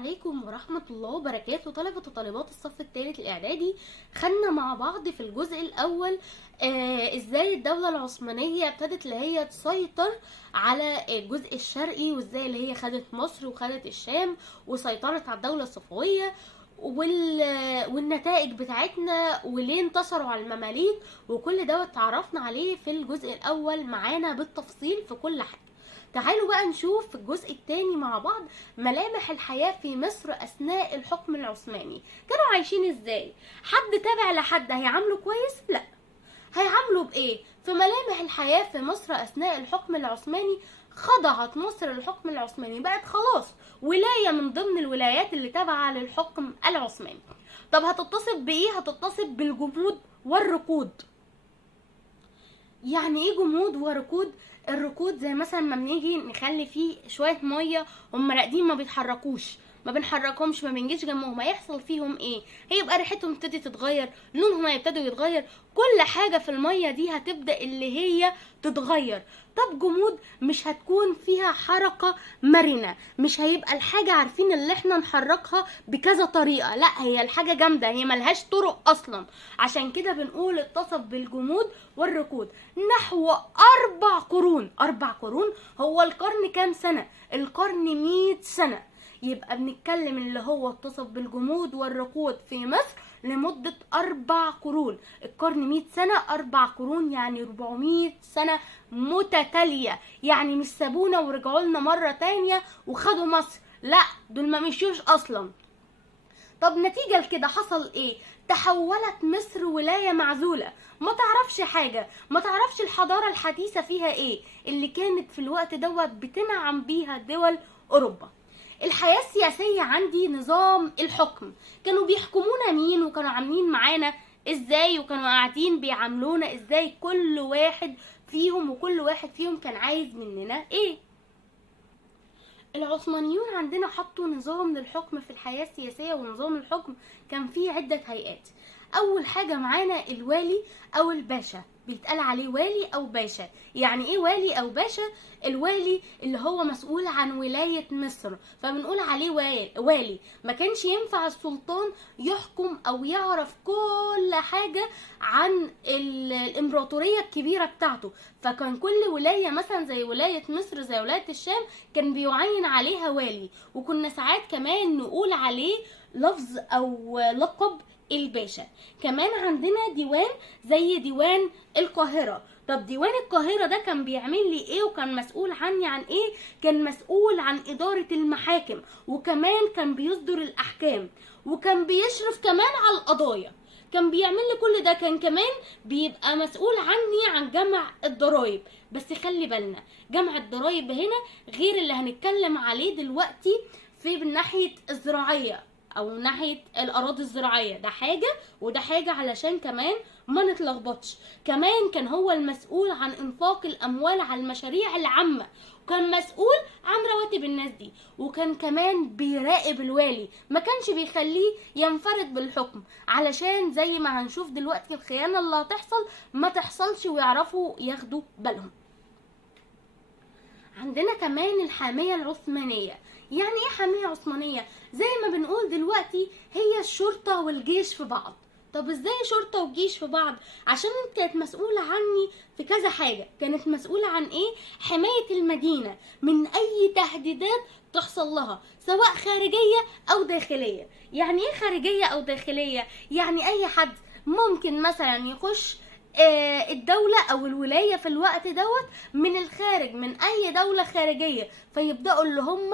عليكم ورحمة الله وبركاته. طلبة وطالبات الصف الثالث الإعدادي، خدنا مع بعض في الجزء الأول ازاي الدولة العثمانية ابتدت اللي هي تسيطر على الجزء الشرقي، وازاي اللي هي خدت مصر وخدت الشام وسيطرت على الدولة الصفوية والنتائج بتاعتنا، وليه انتصروا على المماليك، وكل ده اتعرفنا عليه في الجزء الأول معانا بالتفصيل في كل حاجة. تعالوا بقى نشوف في الجزء الثاني مع بعض ملامح الحياة في مصر أثناء الحكم العثماني. كانوا عايشين ازاي؟ حد تابع لحد هيعامله كويس؟ لا. هيعامله بإيه؟ في ملامح الحياة في مصر أثناء الحكم العثماني. خضعت مصر للحكم العثماني، بقت خلاص ولاية من ضمن الولايات اللي تابعة للحكم العثماني. طب هتتصف بإيه؟ هتتصف بالجمود والركود. يعني ايه جمود وركود؟ الركود زي مثلا ما بنيجي نخلي فيه شويه ميه هم راقدين ما بيتحركوش، ما بنحركهمش، ما بنجيش جنبهم، هيحصل فيهم ايه؟ هيبقى ريحتهم ابتدت تتغير، لونهم هيبتدوا يتغير، كل حاجه في الميه دي هتبدا اللي هي تتغير. طب جمود مش هتكون فيها حركه مرنه، مش هيبقى الحاجه عارفين اللي احنا نحركها بكذا طريقه، لا هي الحاجه جامده، هي ملهاش طرق اصلا. عشان كده بنقول اتصف بالجمود والركود. نحو 4 قرون. 4 قرون هو القرن كام سنه؟ القرن 100 سنه. يبقى بنتكلم اللي هو اتصف بالجمود والركود في مصر لمدة 4 قرون. القرن 100 سنة، 4 قرون يعني 400 سنة متتالية. يعني مش سابونا ورجعوا لنا مرة تانية وخدوا مصر، لا دول ما مشيوش اصلا. طب نتيجة لكده حصل ايه؟ تحولت مصر ولاية معزولة، ما تعرفش حاجة، ما تعرفش الحضارة الحديثة فيها ايه اللي كانت في الوقت دوت بتنعم بيها دول اوروبا. الحياة السياسية عندي نظام الحكم، كانوا بيحكمونا مين وكانوا عاملين معانا ازاي وكانوا قاعدين بيعاملونا ازاي، كل واحد فيهم وكل واحد فيهم كان عايز مننا ايه. العثمانيون عندنا حطوا نظام للحكم في الحياة السياسية، ونظام الحكم كان فيه عدة هيئات. اول حاجة معانا الوالي او الباشا، بيتقال عليه والي او باشا. يعني ايه والي او باشا؟ الوالي اللي هو مسؤول عن ولاية مصر، فبنقول عليه والي. ما كانش ينفع السلطان يحكم او يعرف كل حاجة عن الامبراطورية الكبيرة بتاعته، فكان كل ولاية مثلا زي ولاية مصر زي ولاية الشام كان بيعين عليها والي، وكنا ساعات كمان نقول عليه لفظ او لقب الباشا. كمان عندنا ديوان زي ديوان القاهرة. طب ديوان القاهرة ده كان بيعمل لي ايه وكان مسؤول عني عن ايه؟ كان مسؤول عن إدارة المحاكم، وكمان كان بيصدر الأحكام، وكان بيشرف كمان على القضايا، كان بيعمل لي كل ده. كان كمان بيبقى مسؤول عني عن جمع الضرايب. بس خلي بالنا جمع الضرايب هنا غير اللي هنتكلم عليه دلوقتي في الناحية الزراعية او ناحية الاراضي الزراعية، ده حاجة وده حاجة علشان كمان ما نتلخبطش. كمان كان هو المسؤول عن انفاق الاموال على المشاريع العامة، وكان مسؤول عن رواتب الناس دي، وكان كمان بيراقب الوالي، ما كانش بيخليه ينفرد بالحكم علشان زي ما هنشوف دلوقتي الخيانة اللي هتحصل ما تحصلش ويعرفوا ياخدوا بالهم. عندنا كمان الحامية العثمانية. يعني ايه حامية عثمانية؟ زي ما بنقول دلوقتي هي الشرطة والجيش في بعض. طب ازاي شرطة وجيش في بعض؟ عشان كانت مسؤولة عني في كذا حاجة. كانت مسؤولة عن ايه؟ حماية المدينة من اي تهديدات تحصل لها سواء خارجية او داخلية. يعني ايه خارجية او داخلية؟ يعني اي حد ممكن مثلا يخش الدولة او الولاية في الوقت دوت من الخارج، من اي دولة خارجية، فيبدأوا اللي هم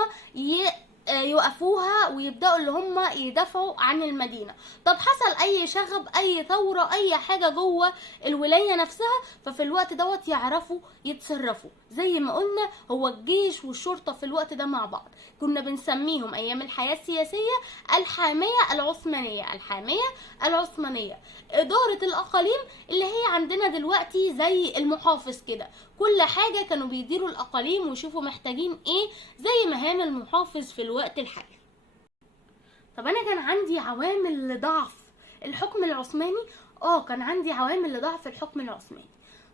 يوقفوها ويبدأوا اللي هم يدافعوا عن المدينة. طب حصل اي شغب، اي ثورة، اي حاجة جوه الولاية نفسها، ففي الوقت دوت يعرفوا يتصرفوا. زي ما قلنا هو الجيش والشرطة في الوقت ده مع بعض كنا بنسميهم ايام الحياة السياسية الحامية العثمانية. الحامية العثمانية إدارة الأقاليم اللي هي عندنا دلوقتي زي المحافظ كده، كل حاجة كانوا بيديروا الأقاليم ويشوفوا محتاجين ايه زي مهام المحافظ في الوقت الحالي. طب أنا كان عندي عوامل لضعف الحكم العثماني؟ كان عندي عوامل لضعف الحكم العثماني.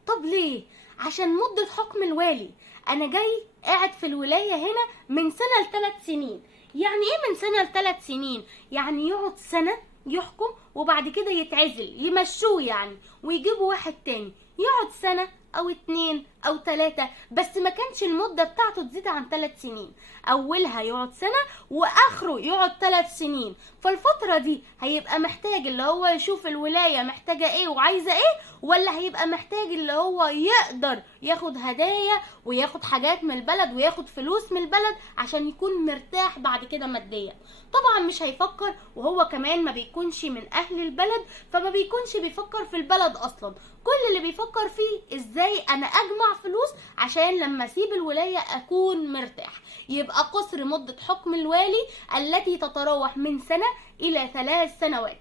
طب ليه؟ عشان مدة حكم الوالي. أنا جاي قاعد في الولاية هنا من سنة ل3 سنين، يعني ايه من سنة ل3 سنين؟ يعني يقعد سنة يحكم وبعد كده يتعزل، يمشوه يعني ويجيبوا واحد تاني يقعد سنة او 2 او 3، بس ما كانش المدة بتاعته تزيد عن 3 سنين. اولها يقعد سنة واخره يقعد 3 سنين. فالفترة دي هيبقى محتاج اللي هو يشوف الولاية محتاجة ايه وعايزة ايه، ولا هيبقى محتاج اللي هو يقدر ياخد هدايا وياخد حاجات من البلد وياخد فلوس من البلد عشان يكون مرتاح بعد كده ماديا. طبعا مش هيفكر، وهو كمان ما بيكونش من اهل البلد، فما بيكونش بيفكر في البلد اصلا. كل اللي بيفكر فيه ازاي انا اجمع فلوس عشان لما اسيب الولاية اكون مرتاح. يبقى قصر مدة حكم الوالي التي تتراوح من سنة الى 3 سنوات.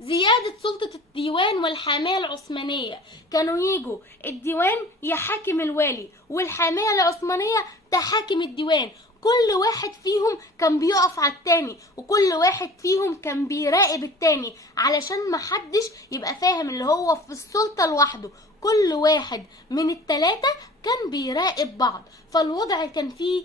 زيادة سلطة الديوان والحامية العثمانية. كانوا يجوا الديوان يحاكم الوالي والحامية العثمانية تحاكم الديوان. كل واحد فيهم كان بيقف على التاني، وكل واحد فيهم كان بيراقب التاني علشان محدش يبقى فاهم اللي هو في السلطة لوحده. كل واحد من ال3 كان بيراقب بعض، فالوضع كان فيه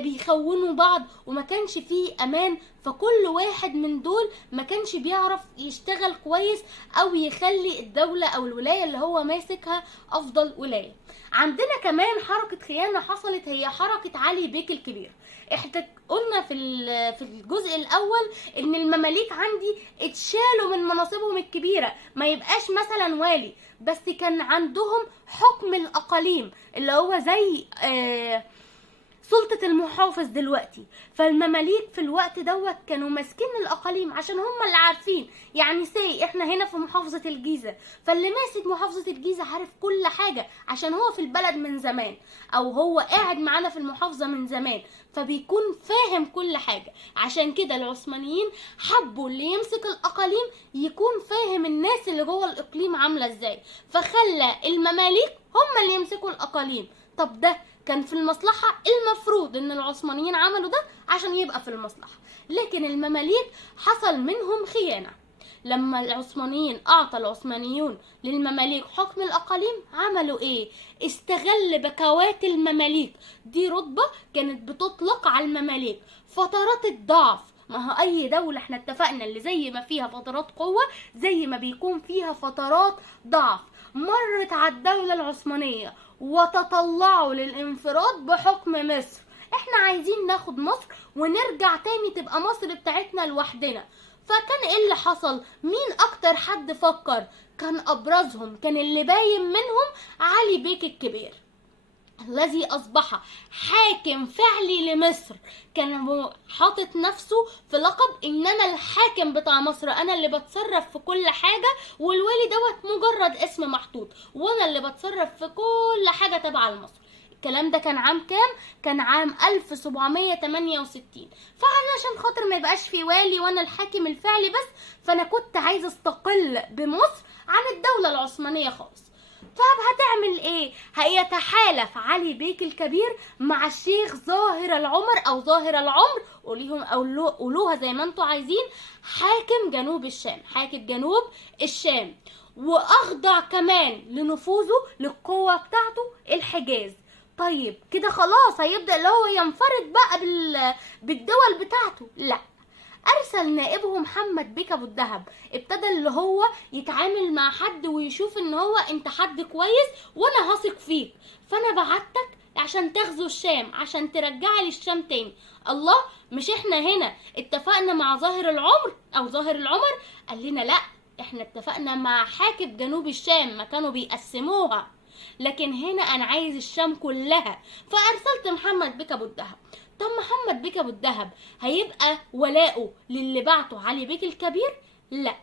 بيخونوا بعض وما كانش فيه امان. فكل واحد من دول ما كانش بيعرف يشتغل كويس او يخلي الدولة او الولاية اللي هو ماسكها افضل ولاية. عندنا كمان حركة خيانة حصلت، هي حركة علي بيك الكبير. احنا قلنا في الجزء الاول ان المماليك عندي اتشالوا من مناصبهم الكبيرة، ما يبقاش مثلا والي، بس كان عندهم حكم الاقاليم اللي هو زي سلطة المحافظ دلوقتي. فالمماليك في الوقت دوت كانوا ماسكين الأقاليم عشان هم اللي عارفين. يعني احنا هنا في محافظة الجيزة، فاللي ماسك محافظة الجيزة عارف كل حاجة عشان هو في البلد من زمان، أو هو قاعد معانا في المحافظة من زمان، فبيكون فاهم كل حاجة. عشان كده العثمانيين حبوا اللي يمسك الأقاليم يكون فاهم الناس اللي جوه الإقليم عاملة ازاي، فخلى المماليك هم اللي يمسكوا الأقاليم. طب ده كان في المصلحة؟ المفروض ان العثمانيين عملوا ده عشان يبقى في المصلحة، لكن المماليك حصل منهم خيانة. لما العثمانيون للمماليك حكم الأقاليم عملوا ايه؟ استغل بكوات المماليك، دي رتبة كانت بتطلق على المماليك. فترات الضعف، ما هو اي دولة احنا اتفقنا اللي زي ما فيها فترات قوة زي ما بيكون فيها فترات ضعف. مرت على الدولة العثمانية وتطلعوا للانفراد بحكم مصر. احنا عايزين ناخد مصر ونرجع تاني تبقى مصر بتاعتنا لوحدنا. فكان ايه اللي حصل؟ مين اكتر حد فكر؟ كان ابرزهم، كان اللي باين منهم علي بيك الكبير الذي اصبح حاكم فعلي لمصر. كان حاطط نفسه في لقب ان انا الحاكم بتاع مصر، انا اللي بتصرف في كل حاجة، والوالي دوت مجرد اسم محطوط، وانا اللي بتصرف في كل حاجة تبع لمصر. الكلام ده كان عام كام؟ كان عام 1768. فعشان خاطر ما يبقاش في والي وانا الحاكم الفعلي بس، فانا كنت عايز استقل بمصر عن الدولة العثمانية خالص. طب هتعمل ايه؟ هيتحالف علي بيك الكبير مع الشيخ ظاهر العمر او ظاهر العمر، قولوها زي ما انتوا عايزين، حاكم جنوب الشام، حاكم جنوب الشام، واخضع كمان لنفوذه للقوة بتاعته الحجاز. طيب كده خلاص هيبدأ اللي هو ينفرد بقى بالدول بتاعته؟ لا، ارسل نائبه محمد بيك ابو الدهب. ابتدى اللي هو يتعامل مع حد ويشوف ان هو انت حد كويس وانا هثق فيك، فانا بعتك عشان تغزو الشام، عشان ترجعي للشام تاني. الله، مش احنا هنا اتفقنا مع ظاهر العمر او ظاهر العمر؟ قال لنا لا، احنا اتفقنا مع حاكم جنوب الشام، ما كانوا بيقسموها، لكن هنا انا عايز الشام كلها. فارسلت محمد بيك ابو الدهب. طب محمد بيك ابو الدهب هيبقى ولاؤه للي بعته علي بيك الكبير؟ لا،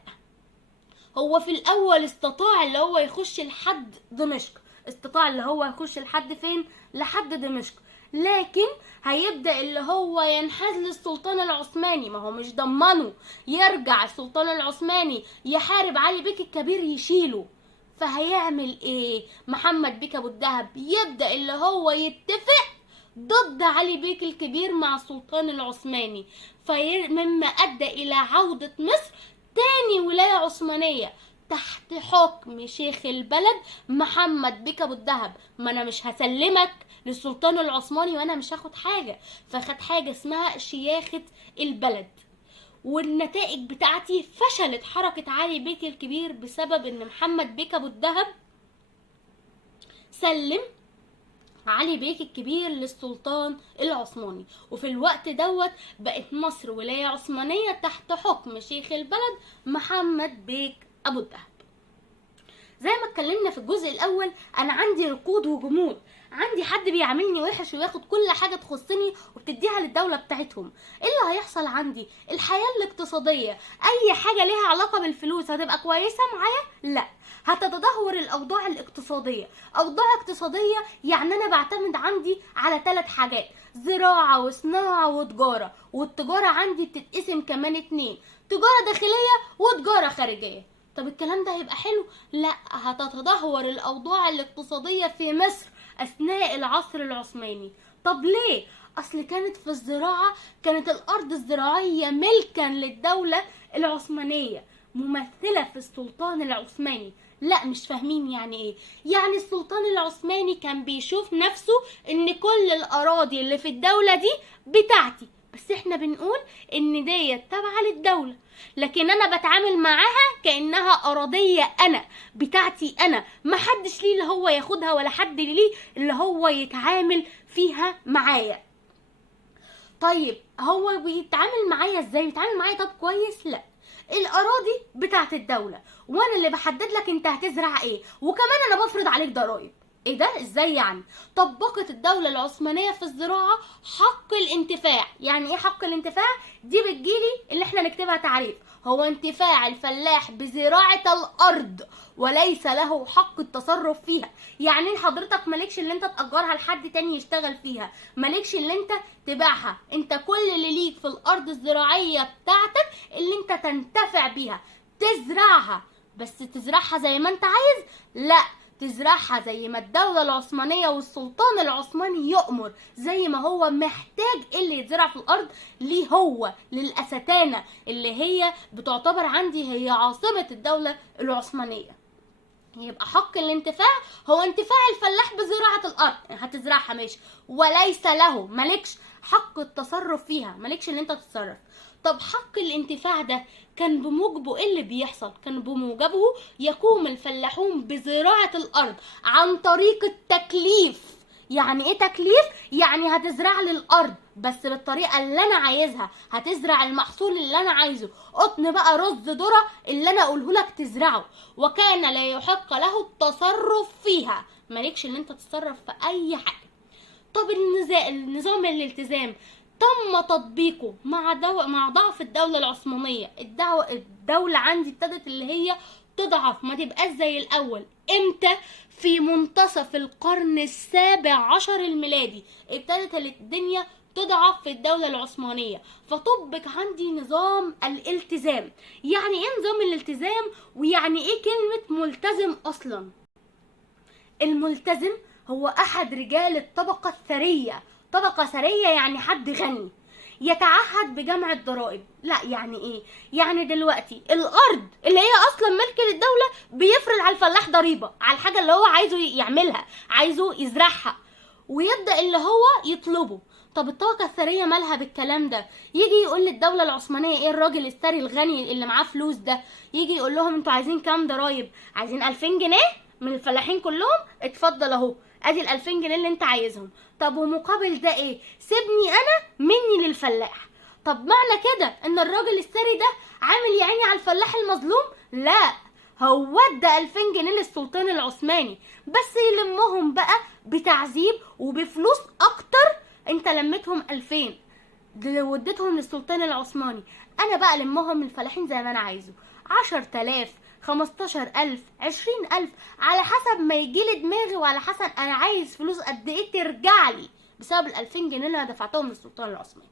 هو في الاول استطاع اللي هو يخش لحد دمشق، استطاع اللي هو يخش لحد فين؟ لحد دمشق، لكن هيبدأ اللي هو ينحاز للسلطان العثماني. ما هو مش ضمنه يرجع السلطان العثماني يحارب علي بيك الكبير يشيله. فهيعمل ايه محمد بيك ابو الدهب؟ يبدأ اللي هو يتفق ضد علي بيك الكبير مع السلطان العثماني، مما ادى الى عودة مصر تاني ولاية عثمانية تحت حكم شيخ البلد محمد بيك ابو الدهب. ما انا مش هسلمك للسلطان العثماني وانا مش هاخد حاجة. فخد حاجة اسمها شياخة البلد. والنتائج بتاعتي فشلت حركة علي بيك الكبير بسبب ان محمد بيك ابو الدهب سلم علي بيك الكبير للسلطان العثماني. وفي الوقت دوت بقت مصر ولاية عثمانية تحت حكم شيخ البلد محمد بيك ابو الدهب. زي ما اتكلمنا في الجزء الاول، انا عندي ركود وجمود، عندي حد بيعاملني وحش وياخد كل حاجه تخصني وبتديها للدوله بتاعتهم. ايه اللي هيحصل عندي؟ الحياه الاقتصاديه، اي حاجه ليها علاقه بالفلوس هتبقى كويسه معايا؟ لا، هتتدهور الاوضاع الاقتصاديه. اوضاع اقتصاديه يعني انا بعتمد عندي على 3 حاجات: زراعه وصناعه وتجاره. والتجاره عندي بتتقسم كمان 2، تجاره داخليه وتجاره خارجيه. طب الكلام ده هيبقى حلو؟ لا، هتتدهور الاوضاع الاقتصاديه في مصر اثناء العصر العثماني. طب ليه؟ اصل كانت في الزراعه، كانت الارض الزراعيه ملكا للدوله العثمانيه ممثله في السلطان العثماني. لا، مش فاهمين يعني ايه؟ يعني السلطان العثماني كان بيشوف نفسه ان كل الاراضي اللي في الدوله دي بتاعتي، بس احنا بنقول ان ديت تابعه للدوله، لكن انا بتعامل معاها كانها اراضيه انا بتاعتي انا، محدش ليه اللي هو ياخدها ولا حد ليه اللي هو يتعامل فيها معايا. طيب هو بيتعامل معايا ازاي؟ بيتعامل معايا طب كويس؟ لا، الاراضي بتاعت الدوله وانا اللي بحدد لك انت هتزرع ايه، وكمان انا بفرض عليك ضرائب. ايه ده؟ ازاي يعني؟ طبقت الدولة العثمانية في الزراعة حق الانتفاع. يعني ايه حق الانتفاع؟ دي بتجيلي اللي احنا نكتبها تعريف: هو انتفاع الفلاح بزراعة الارض وليس له حق التصرف فيها. يعني حضرتك مالكش اللي انت تأجرها لحد تاني يشتغل فيها، مالكش اللي انت تبيعها، انت كل اللي ليك في الارض الزراعية بتاعتك اللي انت تنتفع بيها، تزرعها. بس تزرعها زي ما انت عايز؟ لا، تزرعها زي ما الدولة العثمانية والسلطان العثماني يؤمر، زي ما هو محتاج اللي يتزرع في الأرض ليه هو، للأستانة اللي هي بتعتبر عندي هي عاصمة الدولة العثمانية. يبقى حق الانتفاع هو انتفاع الفلاح بزراعة الأرض، هتزرعها ماشي، وليس له، مالكش حق التصرف فيها، مالكش اللي انت تتصرف. طب حق الانتفاع ده كان بموجبه ايه اللي بيحصل؟ كان بموجبه يقوم الفلاحون بزراعة الأرض عن طريق التكليف. يعني ايه تكليف؟ يعني هتزرع لي الأرض بس بالطريقة اللي أنا عايزها، هتزرع المحصول اللي أنا عايزه، قطن بقى، رز، ذرة، اللي أنا أقوله لك تزرعه، وكان لا يحق له التصرف فيها، مالكش اللي انت تتصرف في أي حاجة. طب النظام الالتزام تم تطبيقه مع ضعف الدولة العثمانية. الدولة عندي ابتدت اللي هي تضعف، ما تبقاش زي الأول. امتى؟ في منتصف القرن ال17 الميلادي ابتدت الدنيا تضعف في الدولة العثمانية، فطبق عندي نظام الالتزام. يعني ايه نظام الالتزام؟ ويعني ايه كلمة ملتزم اصلا؟ الملتزم هو احد رجال الطبقة الثرية. طبقة ثرية يعني حد غني يتعهد بجمع الضرائب. لا، يعني ايه؟ يعني دلوقتي الارض اللي هي اصلا ملك للدولة بيفرض على الفلاح ضريبة على الحاجة اللي هو عايزه يعملها، عايزه يزرعها، ويبدأ اللي هو يطلبه. طب الطبقة الثرية مالها بالكلام ده؟ يجي يقول للدولة العثمانية ايه؟ الراجل الثري الغني اللي معاه فلوس ده يجي يقول لهم انتوا عايزين كام ضرايب؟ عايزين 2000 جنيه من الفلاحين كلهم؟ اتفضل اهو، ادي ال2000 جنيه اللي انت عايزهم. طب ومقابل ده ايه؟ سيبني انا مني للفلاح. طب معنى كده ان الراجل الثري ده عامل يا عيني على الفلاح المظلوم؟ لا، هو ادى 2000 جنيه للسلطان العثماني، بس يلمهم بقى بتعذيب وبفلوس اكتر. انت لمتهم 2000 وديتهم للسلطان العثماني، انا بقى لمهم الفلاحين زي ما انا عايزه، 10000 15,000 20,000 على حسب ما يجيلي دماغي، وعلى حسب انا عايز فلوس قد ايه ترجع لي بسبب ال2000 جنيه اللي انا دفعتهم للسلطان العثماني.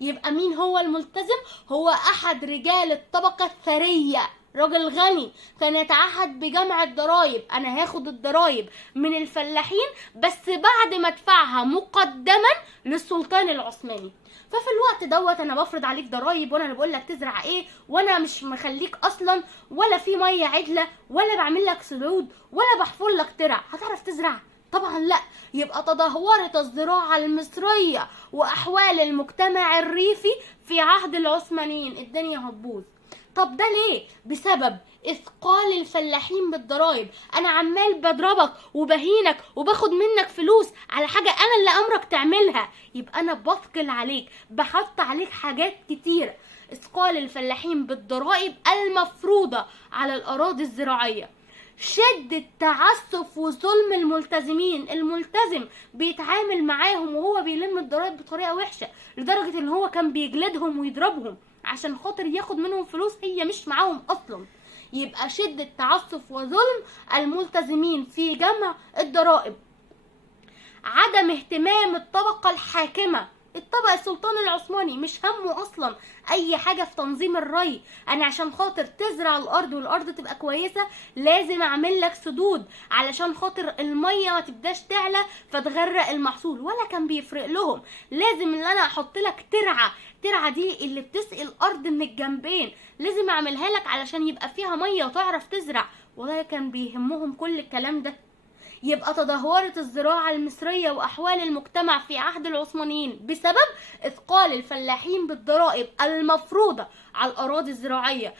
يبقى مين هو الملتزم؟ هو احد رجال الطبقة الثرية، راجل غني كان يتعهد بجمع الضرايب. انا هاخد الضرايب من الفلاحين بس بعد ما ادفعها مقدما للسلطان العثماني. ففي الوقت دوت انا بفرض عليك ضرايب، وانا اللي بقول لك تزرع ايه، وانا مش مخليك اصلا ولا في ميه عدله، ولا بعمل لك سدود، ولا بحفر لك ترع. هتعرف تزرع؟ طبعا لا. يبقى تدهورت الزراعه المصريه واحوال المجتمع الريفي في عهد العثمانيين، الدنيا هتبوظ. طب ده ليه؟ بسبب اثقال الفلاحين بالضرايب. انا عمال بضربك وبهينك وباخد منك فلوس على حاجه انا اللي امرك تعملها، يبقى انا بثقل عليك، بحط عليك حاجات كتير. اثقال الفلاحين بالضرائب المفروضه على الاراضي الزراعيه، شدة تعسف وظلم الملتزمين. الملتزم بيتعامل معاهم وهو بيلم الضرائب بطريقة وحشة، لدرجة ان هو كان بيجلدهم ويضربهم عشان خاطر ياخد منهم فلوس هي مش معاهم اصلا. يبقى شدة تعسف وظلم الملتزمين في جمع الضرائب. عدم اهتمام الطبقة الحاكمة، الطبقة السلطان العثماني مش همه اصلا اي حاجة في تنظيم الري. انا عشان خاطر تزرع الارض والارض تبقى كويسة لازم اعمل لك سدود علشان خاطر المية ما تبداش تعلى فتغرق المحصول، ولا كان بيفرق لهم. لازم ان انا احط لك ترعة دي اللي بتسقي الارض من الجنبين، لازم اعملها لك علشان يبقى فيها مية وتعرف تزرع، ولا كان بيهمهم كل الكلام ده. يبقى تدهورت الزراعة المصرية وأحوال المجتمع في عهد العثمانيين بسبب إثقال الفلاحين بالضرائب المفروضة على الأراضي الزراعية،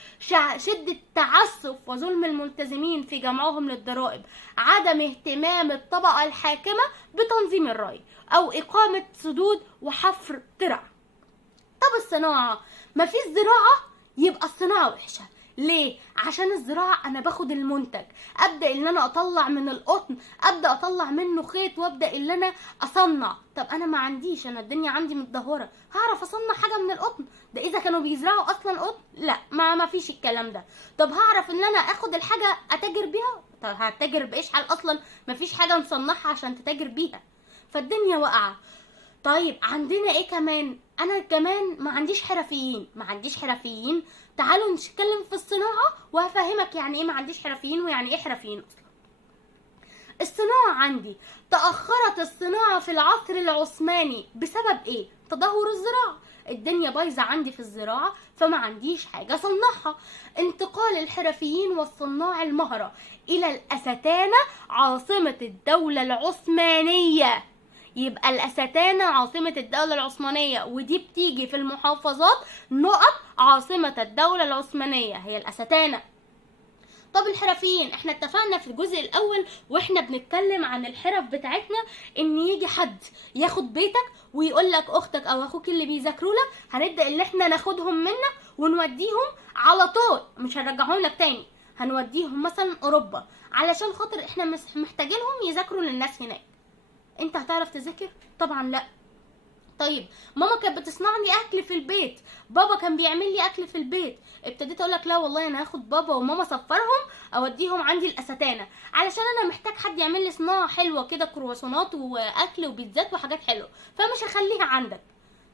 شدة تعسف وظلم الملتزمين في جمعهم للضرائب، عدم اهتمام الطبقة الحاكمة بتنظيم الري أو إقامة سدود وحفر ترع. طب الصناعة، مفيش زراعة يبقى الصناعة وحشة. ليه؟ عشان الزراعة انا باخد المنتج، ابدأ ان انا اطلع من القطن، ابدأ اطلع منه خيط، وابدأ ان انا اصنع. طب انا ما عنديش، انا الدنيا عندي متدهورة، هعرف اصنع حاجة من القطن ده اذا كانوا بيزرعوا اصلا قطن؟ لا، ما فيش الكلام ده. طب هعرف ان انا اخد الحاجة اتاجر بيها؟ طب هتاجر بايش حال اصلا مفيش حاجة نصنعها عشان تتاجر بيها؟ فالدنيا واقعة. طيب عندنا ايه كمان؟ انا كمان ما عنديش حرفيين. تعالوا نتكلم في الصناعة وهفهمك يعني ايه ما عنديش حرفيين ويعني ايه حرفيين اصلا. الصناعة عندي تأخرت الصناعة في العصر العثماني بسبب ايه؟ تدهور الزراعة. الدنيا بايظة عندي في الزراعة فما عنديش حاجة صنعها. انتقال الحرفيين والصناع المهرة الى الأستانة عاصمة الدولة العثمانية. يبقى الأستانة عاصمة الدولة العثمانية، ودي بتيجي في المحافظات نقط عاصمة الدولة العثمانية هي الأستانة. طب الحرفيين، احنا اتفقنا في الجزء الاول واحنا بنتكلم عن الحرف بتاعتنا ان يجي حد ياخد بيتك ويقول لك اختك او اخوك اللي بيذاكروا لك هنبدا اللي احنا ناخدهم منك ونوديهم على طول، مش هنرجعهم لك تاني، هنوديهم مثلا اوروبا علشان خاطر احنا محتاجينهم يذاكروا للناس هناك. انت هتعرف تذاكر؟ طبعا لا. طيب ماما كانت بتصنع لي اكل في البيت، بابا كان بيعمل لي اكل في البيت، ابتديت اقول لك لا والله انا هاخد بابا وماما سفرهم اوديهم عندي الأستانة علشان انا محتاج حد يعمل لي صناعه حلوه كده، كرواسونات واكل وبيتزات وحاجات حلوه، فمش هخليها عندك.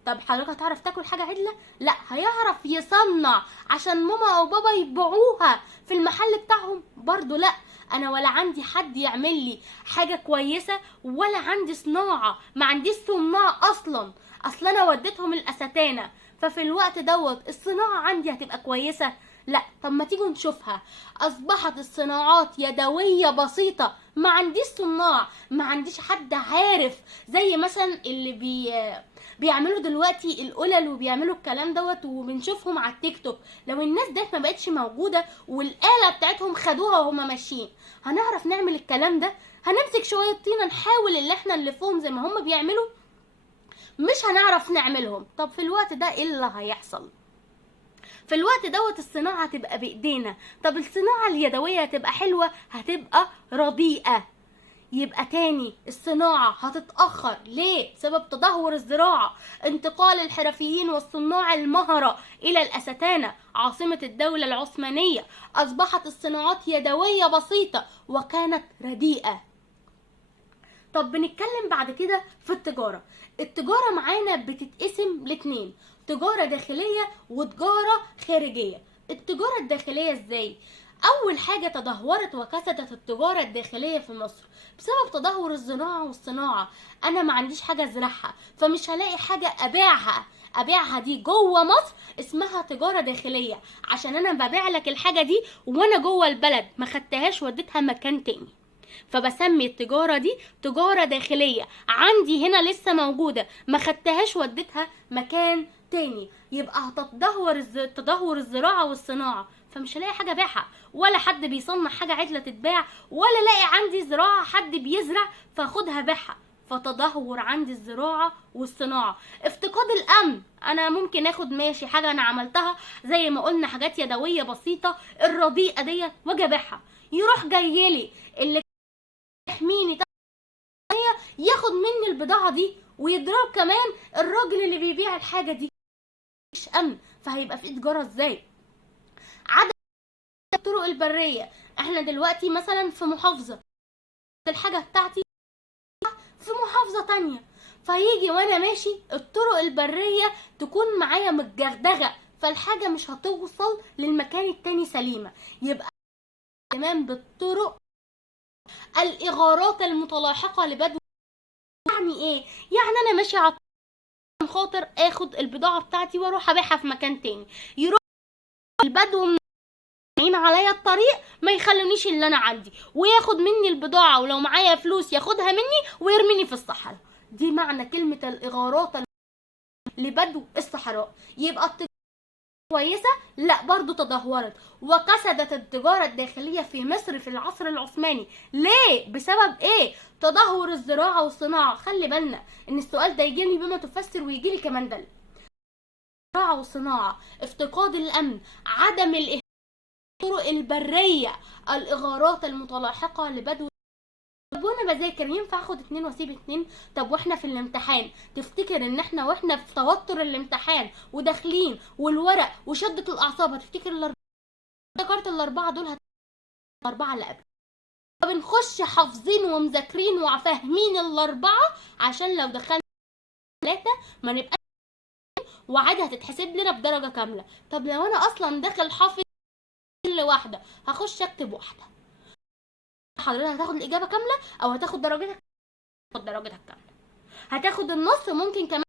طب حضرتك هتعرف تاكل حاجه عدله؟ لا، هيعرف يصنع عشان ماما او بابا يبيعوها في المحل بتاعهم؟ برضو لا. انا ولا عندي حد يعمل لي حاجه كويسه ولا عندي صناعه، ما عنديش صناع اصلا انا وديتهم الأستانة. ففي الوقت دوت الصناعه عندي هتبقى كويسه؟ لا. طب ما تيجوا نشوفها. اصبحت الصناعات يدويه بسيطه، ما عنديش صناع، ما عنديش حد عارف، زي مثلا اللي بيعملوا دلوقتي القلل وبيعملوا الكلام دوت وبنشوفهم على التيك توك. لو الناس ديت ما بقتش موجوده والآلة بتاعتهم خدوها وهما ماشيين، هنعرف نعمل الكلام ده؟ هنمسك شويه طينه نحاول اللي احنا نلفهم زي ما هما بيعملوا؟ مش هنعرف نعملهم. طب في الوقت ده ايه اللي هيحصل؟ في الوقت دوت الصناعه هتبقى بايدينا. طب الصناعه اليدويه هتبقى حلوه؟ هتبقى رديئه. يبقى تاني الصناعة هتتأخر. ليه؟ بسبب تدهور الزراعة، انتقال الحرفيين والصناع المهرة إلى الأستانة عاصمة الدولة العثمانية. أصبحت الصناعات يدوية بسيطة وكانت رديئة. طب بنتكلم بعد كده في التجارة. التجارة معانا بتتقسم لاتنين، تجارة داخلية وتجارة خارجية. التجارة الداخلية ازاي؟ اول حاجة تدهورت وكسدت التجارة الداخلية في مصر بسبب تدهور الزراعة والصناعة. انا ما عنديش حاجة ازرعها فمش هلاقي حاجة ابيعها ابيعها دي جوه مصر اسمها تجاره داخليه، عشان انا ببيع لك الحاجه دي وانا جوه البلد، ما خدتهاش وديتها مكان تاني. فبسمي التجاره دي تجاره داخليه، عندي هنا لسه موجوده ما خدتهاش وديتها مكان تاني. يبقى تدهور الزراعه والصناعه، فمش هلاقي حاجه ابيعها، ولا حد بيصنع حاجه عدله تتباع، ولا الاقي عندي زراعه حد بيزرع فاخدها ابيعها. فتدهور عندي الزراعه والصناعه. افتقاد الامن، انا ممكن اخد ماشي حاجه انا عملتها زي ما قلنا حاجات يدويه بسيطه الرديئه ديت واجي ابيعها، يروح جايلي اللي يحميني ياخد مني البضاعه دي ويضرب كمان الراجل اللي بيبيع الحاجه دي. مش امن، فهيبقى في تجاره ازاي؟ عدم الطرق البريه، احنا دلوقتي مثلا في محافظه، الحاجه بتاعتي في محافظه تانية، فيجي وانا ماشي الطرق البريه تكون معايا متجردغه، فالحاجه مش هتوصل للمكان التاني سليمه. يبقى كمان بالطرق الاغارات المتلاحقه لبدو. يعني ايه؟ يعني انا ماشي على خاطر اخد البضاعه بتاعتي واروح ابيعها في مكان تاني، يروح البدو من عليا الطريق ما يخلونيش اللي انا عندي، وياخد مني البضاعه، ولو معايا فلوس ياخدها مني ويرميني في الصحراء. دي معنى كلمه الاغارات لبدو الصحراء. يبقى التجاره كويسه؟ لا، برضو تدهورت وكسدت التجاره الداخليه في مصر في العصر العثماني. ليه؟ بسبب ايه؟ تدهور الزراعه والصناعه. خلي بالنا ان السؤال ده يجيلي بما تفسر ويجيلي كمان دل. الزراعه والصناعه، افتقاد الامن، عدم الطرق البريه، الاغارات المتلاحقه لبدو. طب وانا بذاكر ينفع اخد 2 واسيب 2؟ طب واحنا في الامتحان تفتكر ان احنا واحنا في توتر الامتحان وداخلين والورق وشدة الاعصاب هتفتكر ذكرت الاربعه دول الاربعه اللي قبل؟ فبنخش حافظين ومذاكرين وفاهمين الاربعه عشان لو دخلنا 3 ما نبقى وعادي هتتحسب لنا بدرجه كامله. طب لو انا اصلا داخل حافظ كل واحده هخش اكتب واحده، حضرتك هتاخد الاجابه كامله او هتاخد درجتك؟ هتاخد درجتك كامله، هتاخد النص، ممكن كمان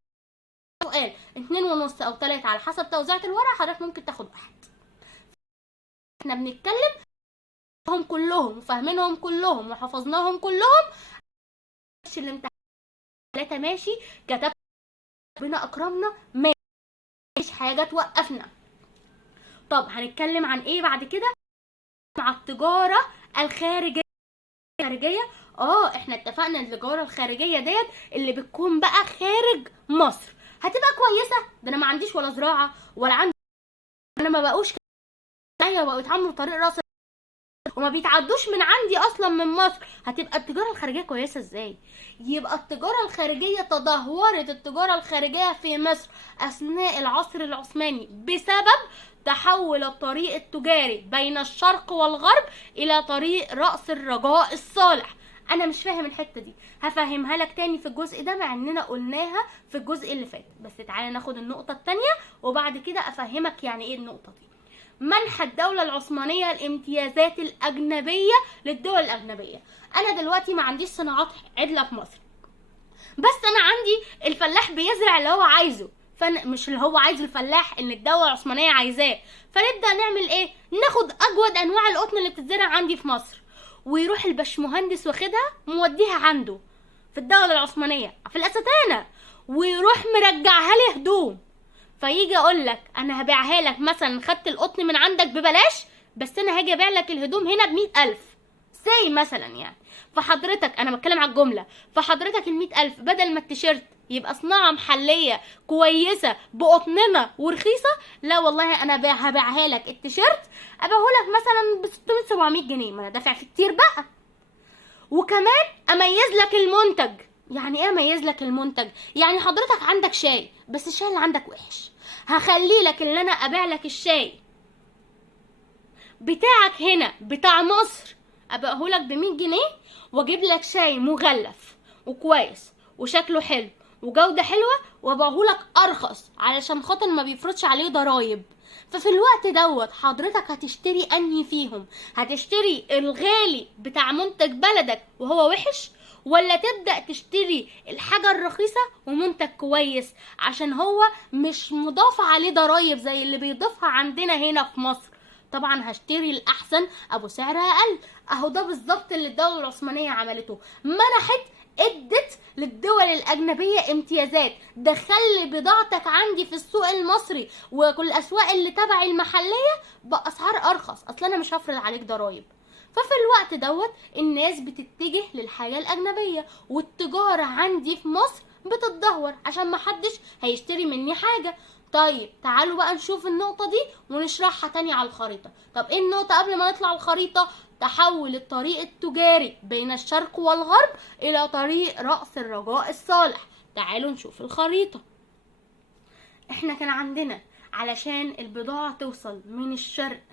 سؤال 2.5 أو 3 على حسب توزيعة الورق، حضرتك ممكن تاخد 1. احنا بنتكلم هم كلهم وفاهمينهم كلهم وحفظناهم كلهم. مش الامتحان 3 ماشي، كتبت ربنا اكرمنا ماشي، حاجه توقفنا. طب هنتكلم عن ايه بعد كده؟ مع التجاره الخارجيه. احنا اتفقنا التجاره الخارجيه ديت اللي بتكون بقى خارج مصر هتبقى كويسه. ده انا ما عنديش ولا زراعه ولا عندي، انا ما بقوش معايا بقوا يتعاملوا طريق راس وما بيتعدوش من عندي اصلا من مصر، هتبقى التجاره الخارجيه كويسه ازاي؟ يبقى التجاره الخارجيه تدهورت التجاره الخارجيه في مصر اثناء العصر العثماني بسبب تحول الطريق التجاري بين الشرق والغرب الى طريق رأس الرجاء الصالح. انا مش فاهم الحته دي، هفهمها لك تاني في الجزء ده مع اننا قلناها في الجزء اللي فات، بس تعالى ناخد النقطه التانيه وبعد كده افهمك يعني ايه النقطه دي. منح الدولة العثمانية الامتيازات الأجنبية للدول الأجنبية. أنا دلوقتي ما عنديش صناعات عدلة في مصر، بس أنا عندي الفلاح بيزرع اللي هو عايزه، مش اللي هو عايزه الفلاح، اللي الدولة العثمانية عايزاه. فنبدأ نعمل إيه؟ ناخد أجود أنواع القطن اللي بتتزرع عندي في مصر، ويروح الباشمهندس واخدها موديها عنده في الدولة العثمانية في الأستانة، ويروح مرجعها لي هدوم. فيجي اقول لك انا هبيعها لك مثلا، خدت القطن من عندك ببلاش، بس انا هاجي ابيع لك الهدوم هنا ب100,000 زي مثلا يعني. فحضرتك انا بتكلم على الجمله، فحضرتك ال100,000 بدل ما التيشيرت يبقى صناعه محليه كويسه بقطننا ورخيصه، لا والله انا هبيعها لك التيشيرت ابيعه لك مثلا ب 600 700 جنيه، ما انا دافع فيه كتير بقى. وكمان اميز لك المنتج. يعني ايه اميز لك المنتج؟ يعني حضرتك عندك شاي بس الشاي اللي عندك وحش، هخلي لك اللي انا ابيع لك الشاي بتاعك هنا بتاع مصر ابيعه لك ب100 جنيه، واجيب لك شاي مغلف وكويس وشكله حلو وجوده حلوه وابيعه لك ارخص علشان خاطر ما بيفرضش عليه ضرايب. ففي الوقت دوت حضرتك هتشتري انهي فيهم؟ هتشتري الغالي بتاع منتج بلدك وهو وحش، ولا تبدأ تشتري الحاجة الرخيصة ومنتج كويس عشان هو مش مضاف عليه ضرايب زي اللي بيضيفها عندنا هنا في مصر؟ طبعا هشتري الأحسن أبو سعر أقل. أهو ده بالظبط اللي الدولة العثمانية عملته، منحت ادت للدول الاجنبيه امتيازات، دخل بضاعتك عندي في السوق المصري وكل الاسواق اللي تبع المحليه باسعار ارخص، اصل انا مش هفرض عليك ضرايب. ففي الوقت دوت الناس بتتجه للحاجه الاجنبيه، والتجاره عندي في مصر بتتدهور عشان محدش هيشتري مني حاجه. طيب تعالوا بقى نشوف النقطه دي ونشرحها تاني على الخريطه. طب ايه النقطه قبل ما نطلع الخريطه؟ تحول الطريق التجاري بين الشرق والغرب إلى طريق رأس الرجاء الصالح. تعالوا نشوف الخريطة. احنا كان عندنا علشان البضاعة توصل من الشرق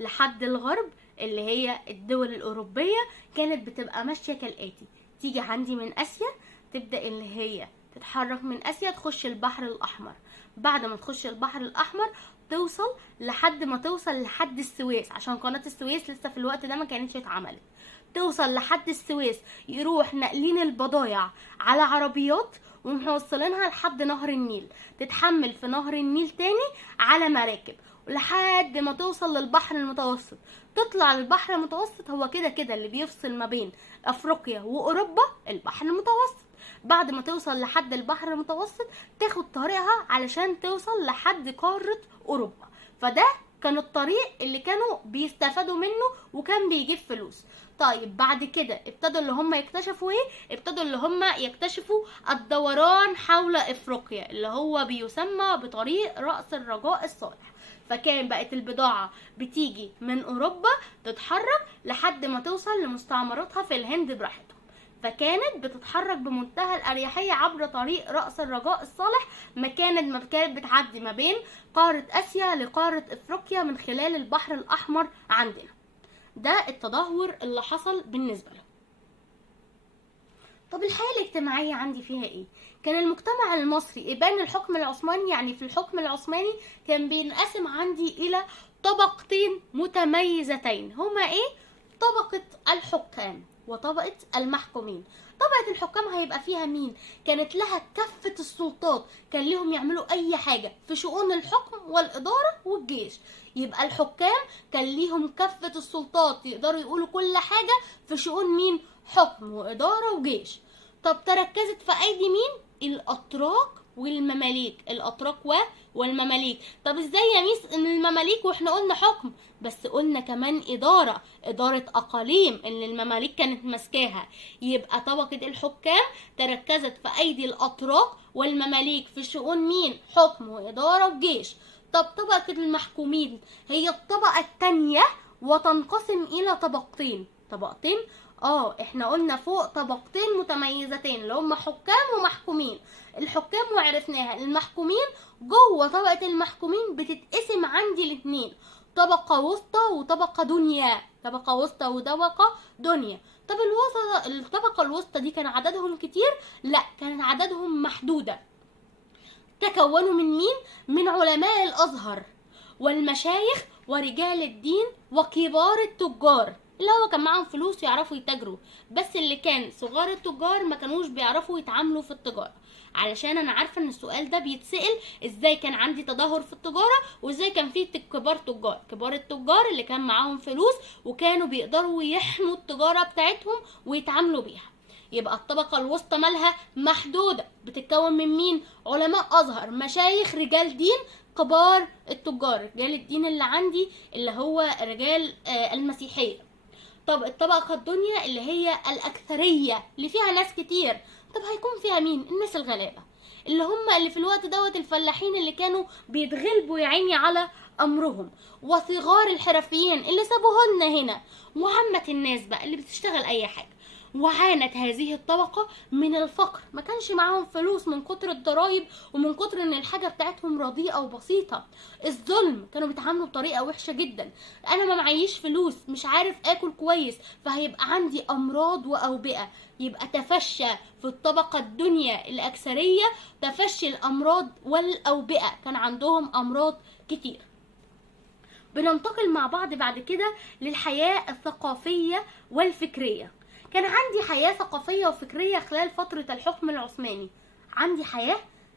لحد الغرب اللي هي الدول الأوروبية كانت بتبقى ماشية كالآتي: تيجي عندي من آسيا، تبدأ اللي هي تتحرك من آسيا تخش البحر الأحمر، بعد ما تخش البحر الأحمر توصل لحد السويس، عشان قناة السويس لسه في الوقت ده ما كانتش اتعملت. توصل لحد السويس، يروح ناقلين البضايع على عربيات وموصلينها لحد نهر النيل، تتحمل في نهر النيل تاني على مراكب لحد ما توصل للبحر المتوسط. تطلع للبحر المتوسط، هو كده كده اللي بيفصل ما بين افريقيا واوروبا البحر المتوسط. بعد ما توصل لحد البحر المتوسط تاخد طريقها علشان توصل لحد قارة اوروبا. فده كان الطريق اللي كانوا بيستفادوا منه وكان بيجيب فلوس. طيب بعد كده ابتدوا اللي هم يكتشفوا ايه؟ ابتدوا اللي هم يكتشفوا الدوران حول افريقيا اللي هو بيسمى بطريق رأس الرجاء الصالح. فكان بقت البضاعة بتيجي من اوروبا تتحرك لحد ما توصل لمستعمراتها في الهند براحتهم، فكانت بتتحرك بمنتهى الأريحية عبر طريق رأس الرجاء الصالح. ما كانت بتعدي ما بين قارة آسيا لقارة إفريقيا من خلال البحر الأحمر عندنا. ده التدهور اللي حصل بالنسبة له. طب الحياة الاجتماعية عندي فيها ايه؟ كان المجتمع المصري إبان الحكم العثماني، يعني في الحكم العثماني كان بينقسم عندي إلى طبقتين متميزتين، هما ايه؟ طبقة الحكام وطبقة المحكومين. طبقة الحكام هيبقى فيها مين؟ كانت لها كافة السلطات، كان لهم يعملوا أي حاجة في شؤون الحكم والإدارة والجيش. يبقى الحكام كان ليهم كافة السلطات، يقدروا يقولوا كل حاجة في شؤون مين؟ حكم وإدارة وجيش. طب تركزت في أيدي مين؟ الأتراك والمماليك. الأتراك والمماليك. طب ازاي يا ميس ان المماليك واحنا قلنا حكم؟ بس قلنا كمان إدارة أقاليم اللي المماليك كانت ماسكاها. يبقى طبقة الحكام تركزت في أيدي الأتراك والمماليك في شؤون مين؟ حكم وإدارة وجيش. طب طبقة المحكومين هي الطبقة التانية وتنقسم إلى طبقتين. احنا قلنا فوق طبقتين متميزتين اللي هم حكام ومحكومين. الحكام وعرفناها. المحكومين جوه طبقة المحكومين بتتقسم عندي الاتنين، طبقة وسطى وطبقة دنيا. طبقة وسطى وطبقة دنيا. طب الطبقة الوسطى دي كان عددهم كتير؟ لا، كان عددهم محدودة. تكونوا من مين؟ من علماء الأزهر والمشايخ ورجال الدين وكبار التجار اللي هو كان معاهم فلوس يعرفوا يتاجروا، بس اللي كان صغار التجار ما كانوش بيعرفوا يتعاملوا في التجارة. علشان انا عارفة ان السؤال ده بيتسأل، ازاي كان عندي تدهور في التجارة وازاي كان في كبار التجار اللي كان معاهم فلوس وكانوا بيقدروا يحموا التجارة بتاعتهم ويتعاملوا بيها. يبقى الطبقة الوسطى مالها؟ محدودة، بتتكون من مين؟ علماء أزهر، مشايخ، رجال دين، كبار التجار. رجال الدين اللي عندي اللي هو رجال المسيحية. طب الطبقة الدنيا اللي هي الأكثرية اللي فيها ناس كتير. طب هيكون فيها مين؟ الناس الغلابة اللي هم اللي في الوقت دوت الفلاحين اللي كانوا بيتغلبوا يا عيني على أمرهم، وصغار الحرفيين اللي سابوه لنا هنا، وعامة الناس بقى اللي بتشتغل أي حاجة. وعانت هذه الطبقة من الفقر، ما كانش معاهم فلوس من كتر الضرايب ومن كتر ان الحاجة بتاعتهم رديئة وبسيطة. الظلم، كانوا بيتعاملوا بطريقة وحشة جدا. انا ما معيش فلوس، مش عارف اكل كويس، فهيبقى عندي امراض واوبئة. يبقى تفشى في الطبقة الدنيا الاكثرية تفشي الامراض والاوبئة، كان عندهم امراض كتير. بننتقل مع بعض بعد كده للحياة الثقافية والفكرية. كان عندي حياة ثقافية وفكرية خلال فترة الحكم العثماني. عندي حياة؟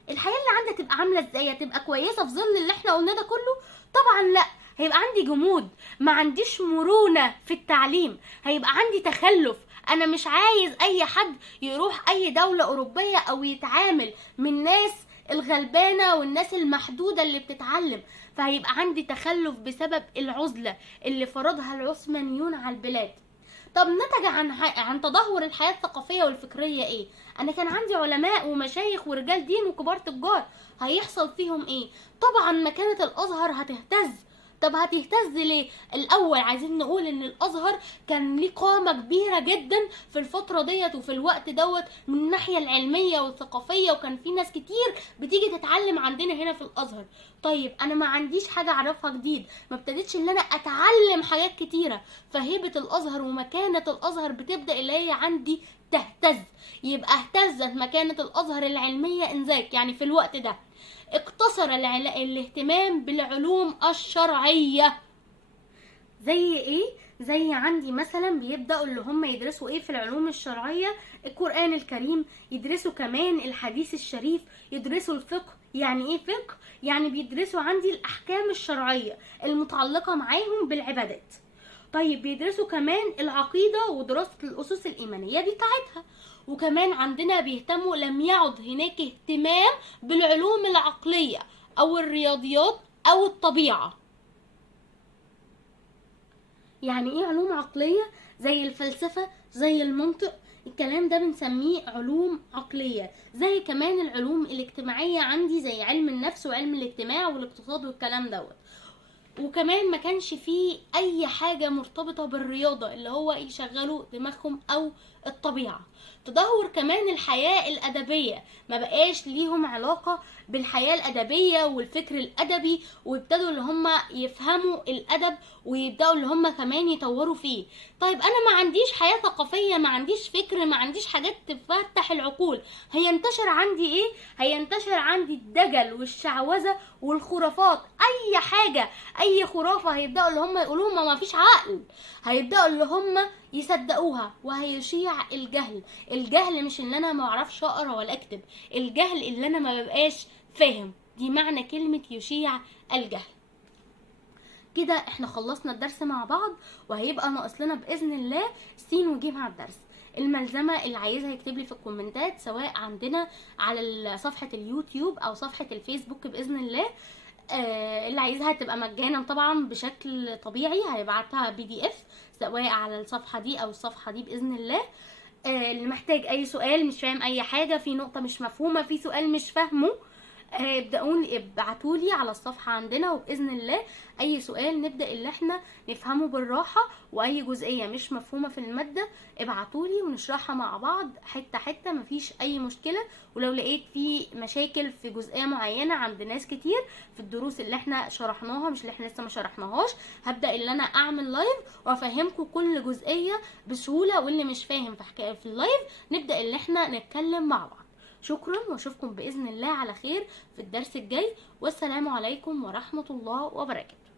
الحياة اللي عندها تبقى عاملة ازاي؟ تبقى كويسة في ظل اللي احنا قلنا ده كله؟ طبعا لا، هيبقى عندي جمود، ما عنديش مرونة في التعليم، هيبقى عندي تخلف. انا مش عايز اي حد يروح اي دولة اوروبية او يتعامل من ناس الغلبانة والناس المحدودة اللي بتتعلم، فهيبقى عندي تخلف بسبب العزلة اللي فرضها العثمانيون على البلاد. طب نتج عن تدهور الحياة الثقافية والفكرية ايه؟ انا كان عندي علماء ومشايخ ورجال دين وكبار تجار، هيحصل فيهم ايه؟ طبعا مكانة الازهر هتهتز. طب هتهتز ليه؟ الاول عايزين نقول ان الازهر كان ليه قامة كبيرة جدا في الفترة ديت وفي الوقت دوت من الناحية العلمية والثقافية، وكان في ناس كتير بتيجي تتعلم عندنا هنا في الازهر. طيب انا ما عنديش حاجة اعرفها جديد، ما ابتديتش ان انا اتعلم حاجات كتيرة، فهيبة الازهر ومكانة الازهر بتبدأ اللي هي عندي تهتز. يبقى اهتزت مكانة الازهر العلمية انذاك، يعني في الوقت ده اقتصر الاهتمام بالعلوم الشرعية. زي ايه؟ زي عندي مثلا بيبدأوا اللي هم يدرسوا ايه في العلوم الشرعية؟ القرآن الكريم، يدرسوا كمان الحديث الشريف، يدرسوا الفقه. يعني ايه فقه؟ يعني بيدرسوا عندي الاحكام الشرعية المتعلقة معاهم بالعبادات. طيب بيدرسوا كمان العقيدة ودراسة الأسس الإيمانية بتاعتها. وكمان عندنا بيهتموا، لم يعد هناك اهتمام بالعلوم العقلية أو الرياضيات أو الطبيعة. يعني ايه علوم عقلية؟ زي الفلسفة، زي المنطق، الكلام ده بنسميه علوم عقلية. زي كمان العلوم الاجتماعية عندي، زي علم النفس وعلم الاجتماع والاقتصاد والكلام دوت. وكمان ما كانش فيه اي حاجة مرتبطة بالرياضة اللي هو يشغلوا دماغهم او الطبيعة. تدهور كمان الحياة الادبية، ما بقاش ليهم علاقة بالحياة الادبية والفكر الادبي، ويبتدوا اللي هم يفهموا الادب ويبدأوا اللي هم كمان يطوروا فيه. طيب انا ما عنديش حياة ثقافية، ما عنديش فكر، ما عنديش حاجات تفتح العقول، هينتشر عندي ايه؟ هينتشر عندي الدجل والشعوذة والخرافات. اي حاجة، اي خرافة هيبدأوا اللي هم يقولوها ما فيش عقل، هيبدأوا اللي هم يصدقوها، وهيشيع الجهل. الجهل مش ان انا ما اعرفش اقرا ولا اكتب، الجهل اللي انا ما ببقاش فاهم. دي معنى كلمة يشيع الجهل. كده احنا خلصنا الدرس مع بعض، وهيبقى ناقص لنا باذن الله س وج مع الدرس. الملزمه اللي عايزها يكتب لي في الكومنتات، سواء عندنا على صفحه اليوتيوب او صفحه الفيسبوك باذن الله. اللي عايزها تبقى مجانا طبعا بشكل طبيعي هيبعتها PDF سواء على الصفحه دي او الصفحه دي باذن الله. اللي محتاج اي سؤال، مش فاهم اي حاجه، في نقطه مش مفهومه، في سؤال مش فاهمه، ابعتولي على الصفحة عندنا، وبإذن الله أي سؤال نبدأ اللي احنا نفهمه بالراحة، وأي جزئية مش مفهومة في المادة ابعتولي ونشرحها مع بعض حتة حتة، مفيش أي مشكلة. ولو لقيت في مشاكل في جزئية معينة عند ناس كتير في الدروس اللي احنا شرحناها، مش اللي احنا لسه ما شرحناهاش، هبدأ اللي انا اعمل لايف وافهمكم كل جزئية بسهولة، واللي مش فاهم في اللايف نبدأ اللي احنا نتكلم مع بعض. شكرا، واشوفكم باذن الله على خير في الدرس الجاي، والسلام عليكم ورحمه الله وبركاته.